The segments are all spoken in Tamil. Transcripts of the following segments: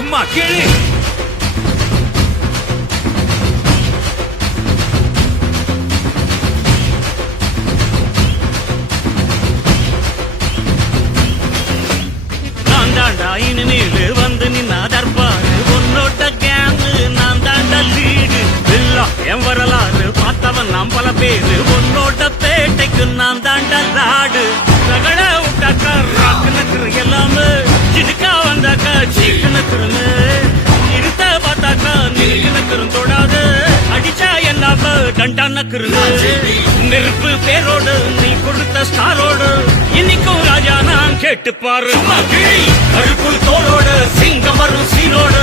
சும்மா கேளு. நான் தாண்டா இனிமேலு வந்து நின்னா தர்பாரு உன்னோட்ட கேங்கு நான் தாண்டா லீடு இல்லா என் வரலாறு பார்த்தவன் நாம் பல பேரு உன்னோட்ட பேட்டைக்கு நான் தாண்டா லாடு ரகட விட்டாக்கா ராக்குனக்குரு எல்லாமே சிடுக்கா வந்தாக்கா சீக்குனக்குருன்னு இருத்த பார்த்தாக்கா நிற்குனக்குரும் தொடாது அடிச்சா என்னாம டண்டானக்குருன்னு நெருப்பு பேரோடு நீ கொடுத்த ஸ்டாரோடு இன்னைக்கும் ராஜா நான் கேட்டு பாரு கருப்பு தோளோடு சிங்கம் வரும் சீரோடு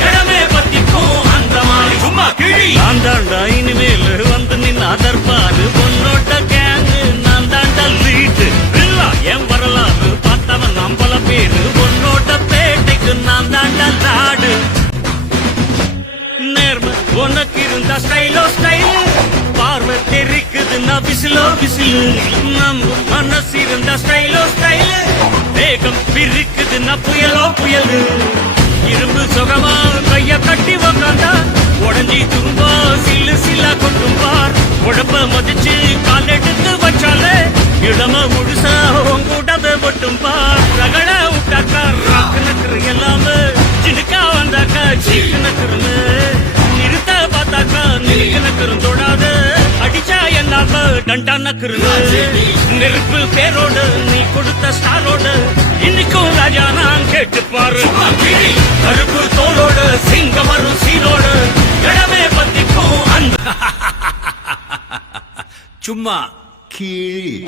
இடமே பத்திக்கும் அந்த மாதிரி சும்மா கிழி நான் தாண்டா இனிமேல் வந்து நின்னா தர்பாரு பொன்னோட்ட கேங்கு நான் தாண்டா லீட்டு இல்லா என் வரலாறு பார்த்தவன் நாம் பல பேரு பொன்னோட்ட பேட்டைக்கு நான் தாண்டா லாடு நேர்ம உனக்கு இருந்த ஸ்டைலோ ஸ்டைல் பார்வை தெரிக்குதுன்னா விசிலோ விசிலு நம்ம மனசு இருந்த ஸ்டைலோ ஸ்டைல் வேகம் பிரிக்குதுன்னா புயலோ புயலு இரும்பு சுகமா கைய கட்டி உக்காந்தா உடஞ்சி துரும்பா சில்லு சில்லா கொட்டும் பார் உடம்ப மதிச்சு கால் எடுத்து வச்சாலே இடம முழுசா உங்கூட்டத மட்டும் பார் ரகட விட்டாக்கா ராக்கு நக்குரு எல்லாமே சிடுக்கா வந்தாக்கா சீக்கு நக்குருன்னு நிறுத்த பார்த்தாக்கா நிறுக்கு நக்குரும் தொடாது அடிச்சா என்னாம டண்டா நக்குருன்னு நெருப்பு பேரோடு நீ கொடுத்த ஸ்டாரோடு இன்னைக்கும் ராஜா நான் கேட்டு பாரு கருப்பு தோளோடு சிங்கம் வரும் சீரோடு இடமே பத்திக்கும் அந்த சும்மா கீழ்